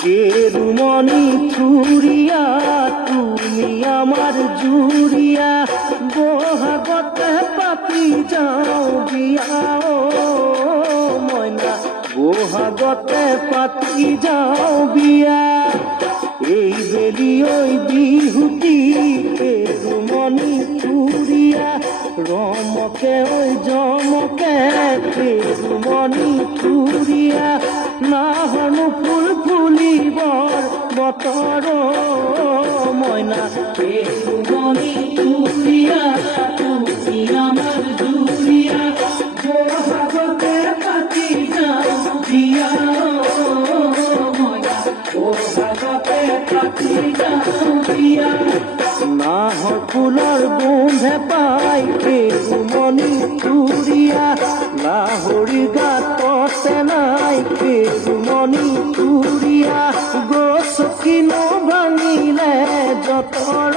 কেরুমণি চুরিয়া তুমি আমার জুরিয়া বহাগতে পাতি যাও বিয়া ও ময়না বহাগতে পাতি যাও বিয়া এই বেলি ওই বিহুতি কেরুমণি চুরিয়া রমকে ওই জমকে কেরুমণি চুরিয়া নাহনু ফুল ফুলিবৰ বতৰ মইনা কেৰুমণি চুৰিয়া তুমি আমাৰ জুৰিয়া বহাগতে পাতি যাও বিয়া মইনা বহাগতে পাতি যাও বিয়া নাহৰ ফুলৰ গোন্ধে পাই কেৰুমণি চুৰিয়া লাহৰি গাততে নাই কেৰুমণি চুৰিয়া গছ কিনো ভাঙিলে যতৰ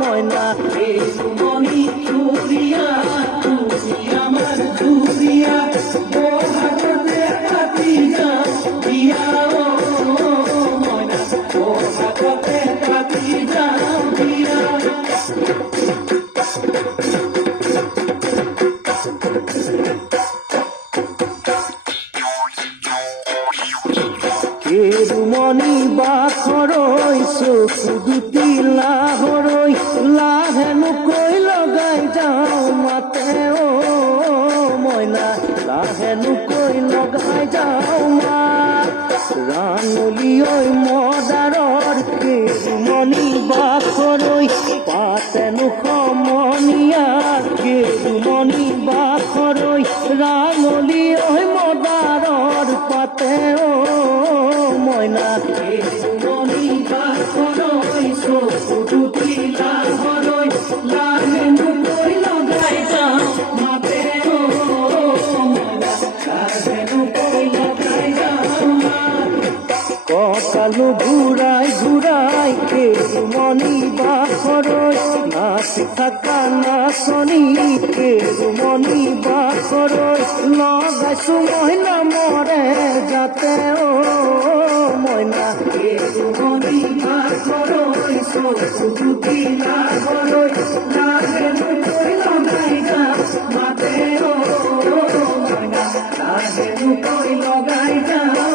মইনা কেরুমণি চুরিয়া তুমি আমার জুরিয়া বহাগতে পাতি যাও বিয়া মইনা বহাগতে পাতি যাও বিয়া কেরুমণি বাখৰৈ চকু দুটি লাহৰৈ লাহেনুকৈ লগাই যাওঁ মাতে অ মইনা লাহেনুকৈ লগাই যাওঁ মাত ৰাঙলী ঐ মদাৰৰ কেৰুমণি বাখৰৈ পাতেনো সমনীয়া কেৰুমণি বাখৰৈ ৰাঙলী ঐ মদাৰৰ পাতে অ মইনা কেৰুমণি বাখৰৈ চকু দুটি লাহৰৈ লাহেনুকৈ লগাই যাওঁ মাতে অ মইনা লাহেনুকৈ লগাই যাওঁ কঁকালো ঘূৰাই ঘূৰাই কেৰুমণি বাখৰৈ নাচি থকা নাচনী কেৰুমণি বাখৰৈ লগাইছো মই নামৰে যাতে অ মইনা কেৰুমণি বাখৰৈ চকু দুটি লাহৰৈ লাহেনুকৈ লগাই যাওঁ মাতে অ মইনা লাহেনুকৈ লগাই যাওঁ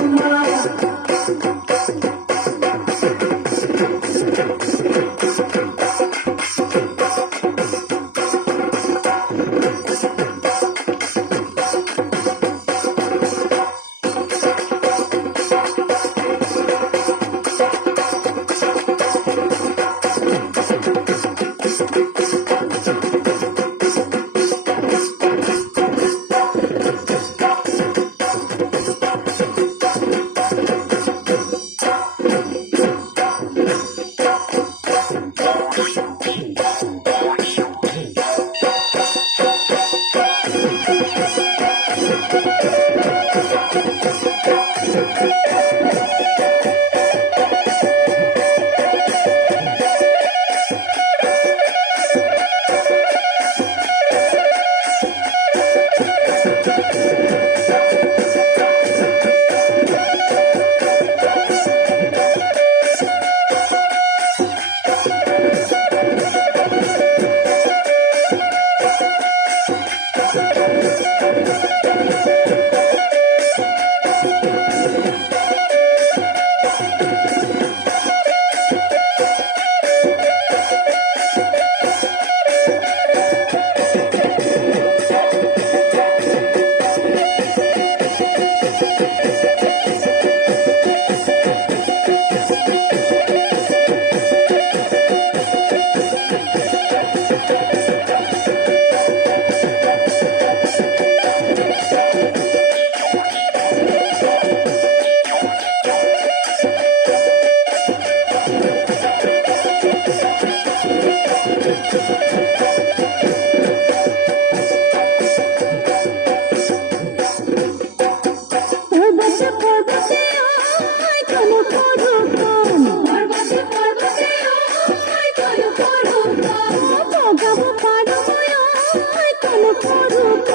Pardon,